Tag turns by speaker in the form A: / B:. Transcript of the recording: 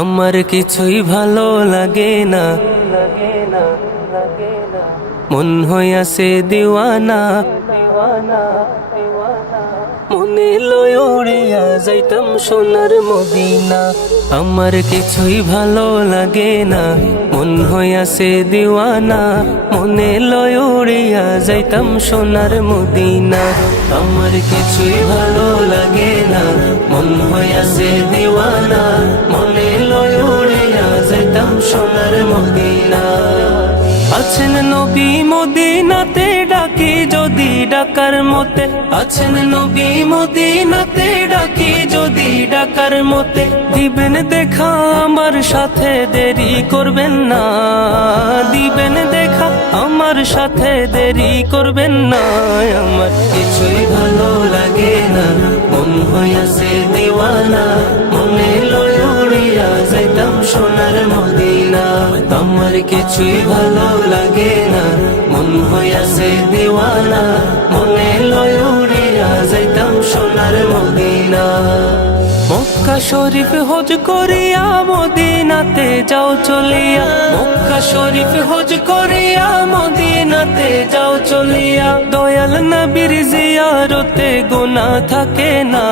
A: আমার কিছুই ভালো লাগে না। মন হইয়াছে দিওয়ানা। মনে লয় উড়িয়া যাইতাম সোনার মদিনা। আমার কিছুই ভালো লাগে না। মন হইয়াছে দিওয়ানা। মনে লয় উড়িয়া যাইতাম সোনার মদিনা। আমার কিছুই ভালো লাগে না। মন হইয়াছে দিওয়ানা। আছেন নবী মদিনাতে ডাকি, যদি ডাকার মতে। আছেন নবী মদিনাতে ডাকি, যদি ডাকার মতে। দিবেন দেখা, আমার সাথে দেরি করবেন না। দিবেন দেখা, আমার সাথে দেরি করবেন না। আমার কিছুই ভালো লাগে না, মন হইয়াছে দিওয়ানা। মনে লয় উড়িয়া যাইতাম সোনার মদিনা। আমার কিছুই ভালো লাগে হইয়াছে দিওয়ানা, মনে লয় উড়িয়া যাইতাম সোনার মদিনা। মক্কা শরীফ হজ করিয়া মদিনাতে যাও চলিয়া। মক্কা শরীফ হজ করিয়া মদিনাতে যাও চলিয়া। দয়াল নবীর জিয়ারতে গোনা থাকে না।